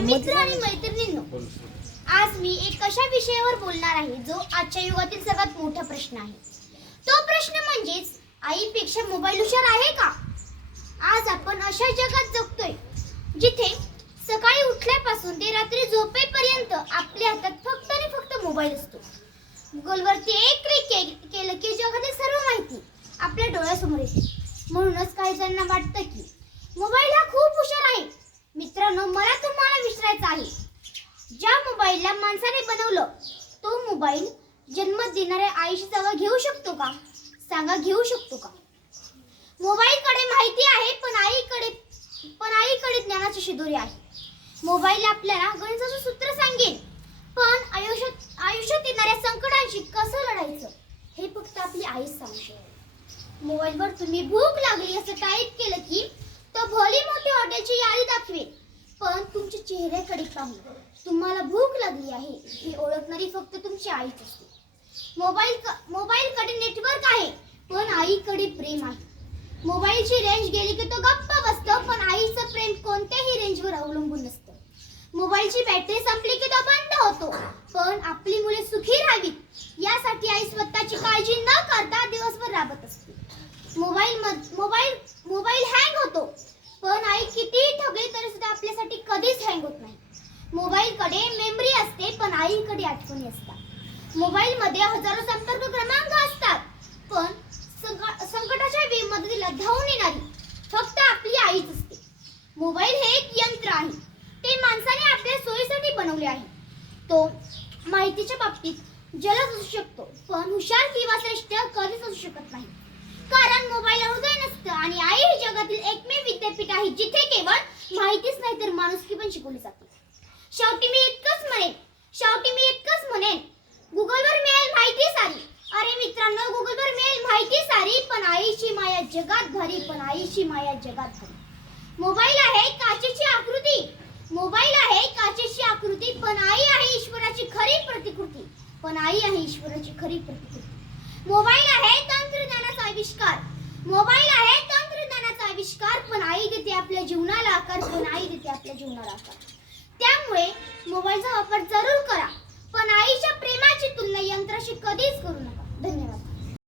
मित्र आणि मैत्रिणींनो, आज मी एक अशा विषयावर बोलणार आहे जो आजच्या युगातील सर्वात मोठा प्रश्न आहे. तो प्रश्न म्हणजेच आईपेक्षा मोबाईल हुशार आहे का? आज आपण अशा जगात जगतोय जिथे सकाळी उठल्यापासून ते रात्री झोपेपर्यंत आपल्या हातात फक्त आणि फक्त मोबाईल असतो. गुगलवरती एक क्लिक केलं की जगातील सर्व माहिती आपल्या डोळ्यासमोर येते. म्हणूनच काही जणांना वाटतं की मोबाईल हा खूप हुशार आहे. मित्रांनो, मला तुम्हाला विचारायचं आहे, ज्या मोबाईलला माणसाने बनवलं तो मोबाईल जन्म देणाऱ्या आईची जागा घेऊ शकतो का? सांगा, घेऊ शकतो का? मोबाईलकडे माहिती आहे पण आईकडे ज्ञानाची शिदोरी आहे. मोबाईल आपल्याला गणिताचं सूत्र सांगेल, पण आयुष्यात येणाऱ्या संकटांशी कसं लढायचं हे फक्त आपली आईच सांगू शकते. मोबाईलवर तुम्ही भूक लागली असं टाईप केलं की तो भली मोठी हॉटेलची यादी दाखवेल, पण तुमच्या चेहऱ्याकडे पाहून तुम्हाला भूक लागली आहे हे ओळखणारी फक्त तुमची आईच असते. मोबाईलकडे नेटवर्क आहे पण आईकडे प्रेम आहे. मोबाईलची रेंज गेली की तो गप्प बसतो, पण आईचं प्रेम कोणत्याही रेंजवर अवलंबून नसतं. मोबाईलची बॅटरी संपली की तो बंद होतो, पण आपली मुले सुखी राहावीत यासाठी आई स्वतःची काळजी न करता दिवसभर राबत असते. मोबाईल हँग होतो, पण आई कितीही ठगली तरी सुद्धा आपल्यासाठी कधीच हँग होत नाही. मोबाईलकडे मेमरी असते पण आईकडे आठवणी असतात. मोबाईलमध्ये हजारो संपर्क क्रमांक असतात, पण संकटाच्या मदतीला धावून येणारी फक्त आपली आईच असते. मोबाईल हे एक यंत्र आहे, ते माणसाने आपल्या सोयीसाठी बनवले आहे. तो माहितीच्या बाबतीत जलद असू शकतो, पण हुशार किंवा श्रेष्ठ कधीच असू शकत नाही. कारण मोबाईल हृदय नसतं आणि आई हे जगातील एकमेव विद्यापीठ आहे जिथे केवळ माहितीच नाही तर माणुसकी पण शिकवली जाते. शेवटी मी इतकंच म्हणेन, गुगलवर मिळेल माहिती सारी. अरे मित्रांनो, गुगलवर मिळेल माहिती सारी, पण आईची माया जगात भारी, पण आईची माया जगात भारी. मोबाईल आहे काचेची आकृती, पण आई आहे ईश्वराची खरी प्रतिकृती, मोबाईल आहे तंत्रज्ञानाचा आविष्कार, पण आई देते आपल्या जीवनाला आकार, त्यामुळे मोबाईलचा वापर जरूर करा, पण आईच्या प्रेमाची तुलना यंत्राशी कधीच करू नका. धन्यवाद.